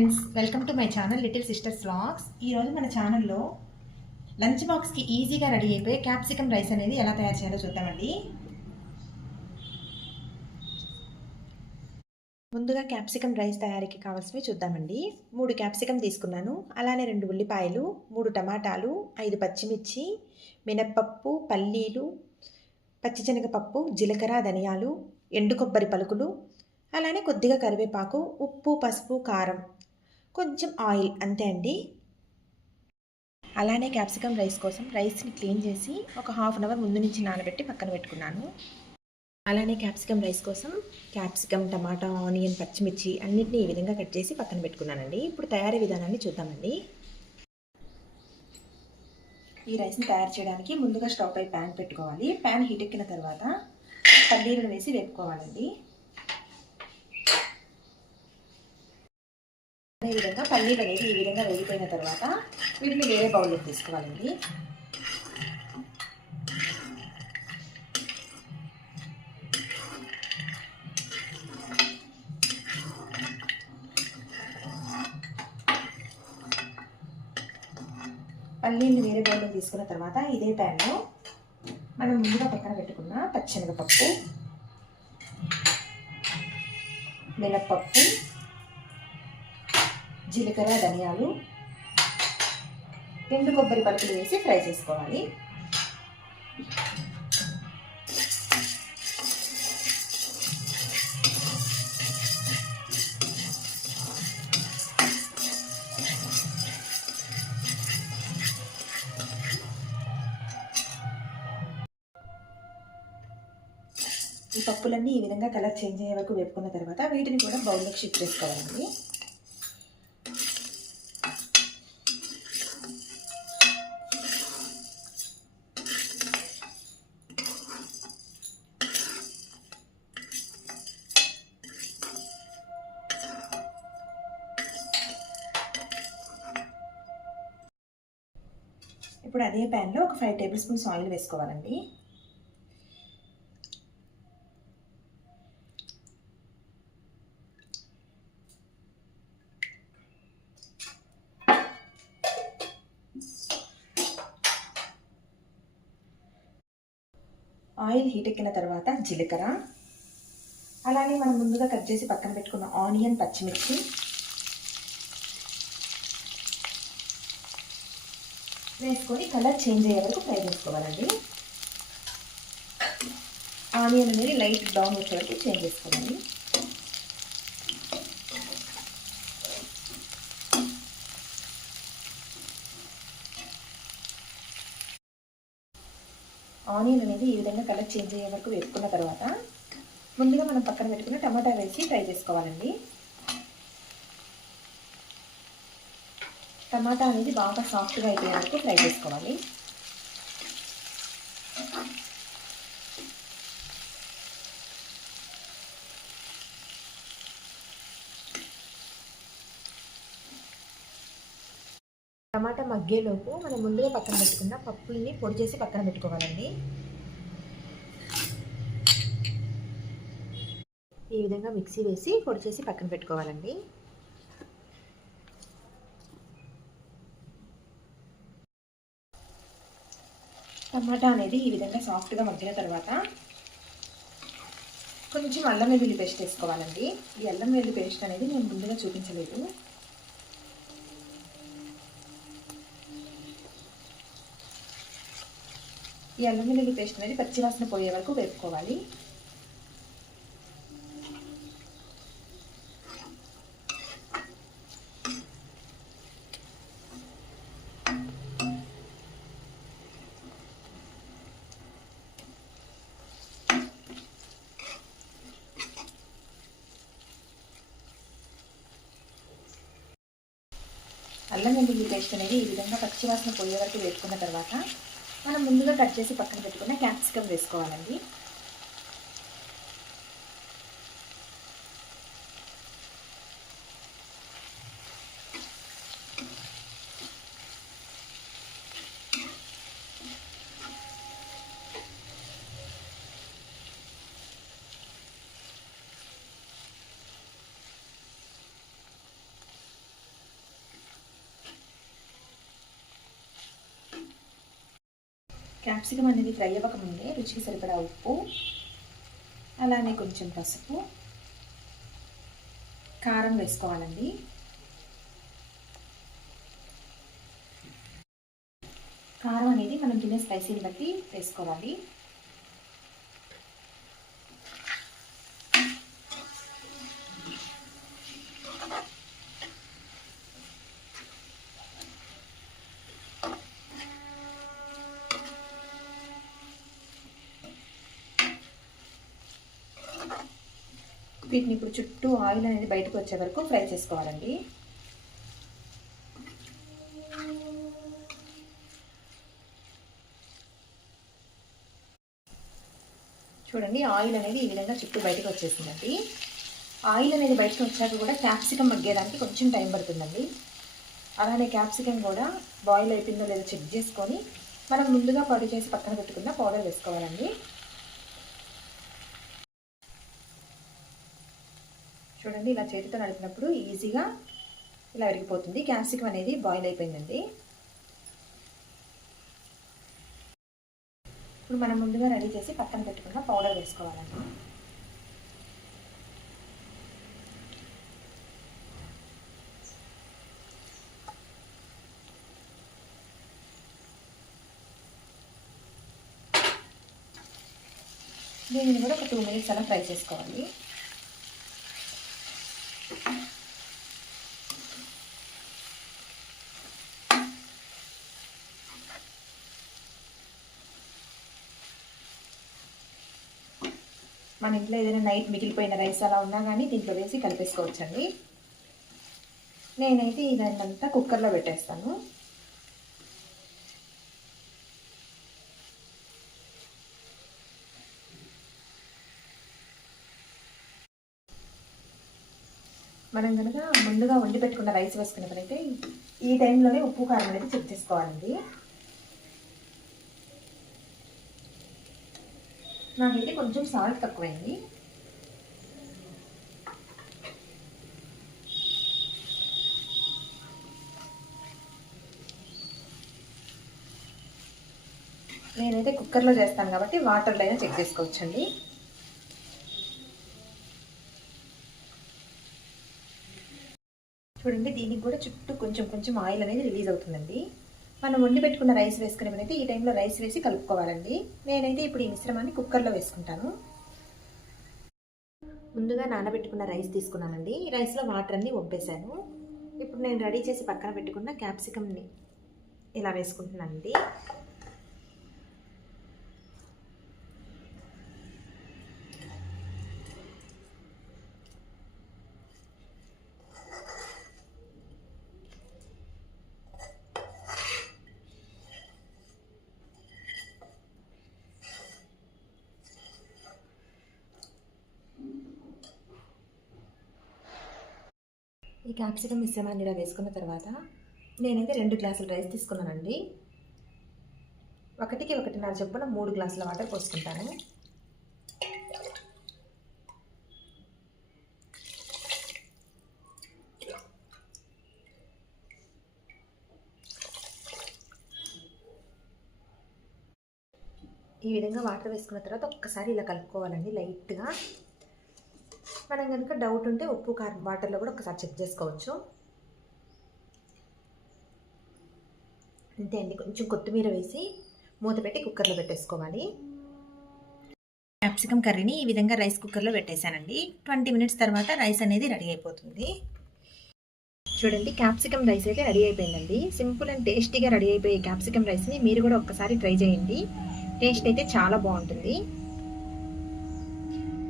Friends welcome to my channel little sisters vlogs ఈరోజు మన ఛానల్లో లంచ్ బాక్స్కి ఈజీగా రెడీ అయిపోయే క్యాప్సికమ్ రైస్ అనేది ఎలా తయారు చేయాలో చూద్దామండి. ముందుగా క్యాప్సికమ్ రైస్ తయారీకి కావాల్సినవి చూద్దామండి. మూడు క్యాప్సికమ్ తీసుకున్నాను. అలానే రెండు ఉల్లిపాయలు మూడు టమాటాలు ఐదు పచ్చిమిర్చి మినప్పప్పు పల్లీలు పచ్చిశనగపప్పు జీలకర్ర ధనియాలు ఎండు కొబ్బరి పలుకులు అలానే కొద్దిగా కరివేపాకు ఉప్పు పసుపు కారం కొంచెం ఆయిల్ అంతే అండి. అలానే క్యాప్సికమ్ రైస్ కోసం రైస్ని క్లీన్ చేసి ఒక హాఫ్ అన్ అవర్ ముందు నుంచి నానబెట్టి పక్కన పెట్టుకున్నాను. అలానే క్యాప్సికమ్ రైస్ కోసం క్యాప్సికమ్ టమాటా ఆనియన్ పచ్చిమిర్చి అన్నిటిని ఈ విధంగా కట్ చేసి పక్కన పెట్టుకున్నానండి. ఇప్పుడు తయారీ విధానాన్ని చూద్దామండి. ఈ రైస్ని తయారు చేయడానికి ముందుగా స్టవ్ పై ప్యాన్ పెట్టుకోవాలి. ప్యాన్ హీట్ ఎక్కిన తర్వాత పల్లీలను వేసి వేపుకోవాలండి. ఈ విధంగా పల్లీలు అనేది ఈ విధంగా వేగిపోయిన తర్వాత వీటిని వేరే బౌల్లోకి తీసుకోవాలండి. పల్లీని వేరే బౌల్లో తీసుకున్న తర్వాత ఇదే ప్యాన్లో మనం ముందుగా పక్కన పెట్టుకున్న పచ్చిశనగపప్పు మినప్పప్పు జీలకర్ర ధనియాలు ఎండు కొబ్బరి పలుకులు వేసి ఫ్రై చేసుకోవాలి. ఈ పప్పులన్నీ ఈ విధంగా కలర్ చేంజ్ అయ్యే వరకు వేపుకున్న తర్వాత వీటిని కూడా బౌల్లోకి షిఫ్ట్ చేసుకోవాలండి ఇప్పుడు అదే ప్యాన్లో ఒక ఫైవ్ టేబుల్ స్పూన్స్ ఆయిల్ వేసుకోవాలండి. ఆయిల్ హీట్ ఎక్కిన తర్వాత జీలకర్ర. అలానే మనం ముందుగా కట్ చేసి పక్కన పెట్టుకున్న ఆనియన్ పచ్చిమిర్చి. వేసుకొని కలర్ చేంజ్ అయ్యే వరకు ఫ్రై చేసుకోవాలండి. ఆనియన్ అనేది లైట్ బ్రౌన్ వచ్చే వరకు చేంజ్ చేసుకోవాలి. ఆనియన్ అనేది ఈ విధంగా కలర్ చేంజ్ అయ్యే వరకు వేసుకున్న తర్వాత ముందుగా మనం పక్కన పెట్టుకున్న టమాటా వేసి ఫ్రై చేసుకోవాలండి. టమాటా అనేది బాగా సాఫ్ట్గా అయిపోయే వరకు ఫ్రై చేసుకోవాలి. టమాటా మగ్గేలోపు మనం ముందుగా పక్కన పెట్టుకున్న పప్పుల్ని పొడి చేసి పక్కన పెట్టుకోవాలండి. ఈ విధంగా మిక్సీ వేసి పొడి చేసి పక్కన పెట్టుకోవాలండి. టమాటా అనేది ఈ విధంగా సాఫ్ట్గా మగ్గిన తర్వాత కొంచెం అల్లం వెల్లుల్లి పేస్ట్ వేసుకోవాలండి. ఈ అల్లం వెల్లుల్లి పేస్ట్ అనేది నేను ముందుగా చూపించలేదు. ఈ అల్లం వెల్లుల్లి పేస్ట్ అనేది పచ్చివాసన పోయే వరకు వేసుకోవాలి అల్లం వెల్లుల్లి పేస్ట్ అనేది ఈ విధంగా పచ్చివాసన పోయే వరకు వేసుకున్న తర్వాత మనం ముందుగా కట్ చేసి పక్కన పెట్టుకున్న క్యాప్సికమ్ వేసుకోవాలండి. క్యాప్సికమ్ అనేది ఫ్రై అవ్వకముందే రుచికి సరిపడా ఉప్పు అలానే కొంచెం పసుపు కారం వేసుకోవాలండి. కారం అనేది మనం తినే స్పైసీని బట్టి వేసుకోవాలి. వీటిని ఇప్పుడు చుట్టూ ఆయిల్ అనేది బయటకు వచ్చే వరకు ఫ్రై చేసుకోవాలండి. చూడండి ఆయిల్ అనేది ఈ విధంగా చుట్టూ బయటకు వచ్చేసిందండి. ఆయిల్ అనేది బయటకు వచ్చాక కూడా క్యాప్సికమ్ మగ్గేదానికి కొంచెం టైం పడుతుందండి. అలానే క్యాప్సికమ్ కూడా బాయిల్ అయిపోయిందో లేదో చెక్ చేసుకొని మనం ముందుగా పొడి చేసి పక్కన పెట్టుకున్న పౌడర్ వేసుకోవాలండి. చూడండి ఇలా చేతితో నడిపినప్పుడు ఈజీగా ఇలా విరిగిపోతుంది. క్యాప్సికం అనేది బాయిల్ అయిపోయిందండి. ఇప్పుడు మనం ముందుగా రెడీ చేసి పక్కన పెట్టుకున్న పౌడర్ వేసుకోవాలండి. దీనిని కూడా ఒక టూ మినిట్స్ అలా ఫ్రై చేసుకోవాలి. మన ఇంట్లో ఏదైనా నైట్ మిగిలిపోయిన రైస్ అలా ఉన్నా కానీ దీంట్లో వేసి కలిపేసుకోవచ్చండి. నేనైతే ఇదంతా కుక్కర్లో పెట్టేస్తాను. మనం కనుక ముందుగా వండి పెట్టుకున్న రైస్ వేసుకున్నప్పుడైతే ఈ టైంలోనే ఉప్పు కారం అనేది చెక్ చేసుకోవాలండి. నాకైతే కొంచెం సాల్ట్ తక్కువైంది. నేనైతే కుక్కర్లో చేస్తాను కాబట్టి వాటర్లో అయినా చెక్ చేసుకోవచ్చండి. చూడండి దీనికి కూడా చుట్టూ కొంచెం కొంచెం ఆయిల్ అనేది రిలీజ్ అవుతుందండి. మనం వండి పెట్టుకున్న రైస్ వేసుకునేమైతే ఈ టైంలో రైస్ వేసి కలుపుకోవాలండి. నేనైతే ఇప్పుడు ఈ మిశ్రమాన్ని కుక్కర్లో వేసుకుంటాను. ముందుగా నానబెట్టుకున్న రైస్ తీసుకున్నానండి. ఈ రైస్లో వాటర్ అన్నీ వంపేశాను ఇప్పుడు నేను రెడీ చేసి పక్కన పెట్టుకున్న క్యాప్సికమ్ని ఇలా వేసుకుంటున్నానండి. ఈ క్యాప్సికమ్ మిశ్రమాన్ని ఇలా వేసుకున్న తర్వాత నేనైతే రెండు గ్లాసుల రైస్ తీసుకున్నానండి. ఒకటికి ఒకటిన్నర చొప్పున మూడు గ్లాసుల వాటర్ పోసుకుంటాను. ఈ విధంగా వాటర్ వేసుకున్న తర్వాత ఒక్కసారి ఇలా కలుపుకోవాలండి లైట్గా. మనం కనుక డౌట్ ఉంటే ఉప్పు కారం వాటర్లో కూడా ఒకసారి చెక్ చేసుకోవచ్చు. అంతే అండి కొంచెం కొత్తిమీర వేసి మూత పెట్టి కుక్కర్లో పెట్టేసుకోవాలి. క్యాప్సికమ్ కర్రీని ఈ విధంగా రైస్ కుక్కర్లో పెట్టేశానండి. ట్వంటీ మినిట్స్ తర్వాత రైస్ అనేది రెడీ అయిపోతుంది. చూడండి క్యాప్సికమ్ రైస్ అయితే రెడీ అయిపోయిందండి. సింపుల్ అండ్ టేస్టీగా రెడీ అయిపోయే క్యాప్సికమ్ రైస్ని మీరు కూడా ఒక్కసారి ట్రై చేయండి. టేస్ట్ అయితే చాలా బాగుంటుంది.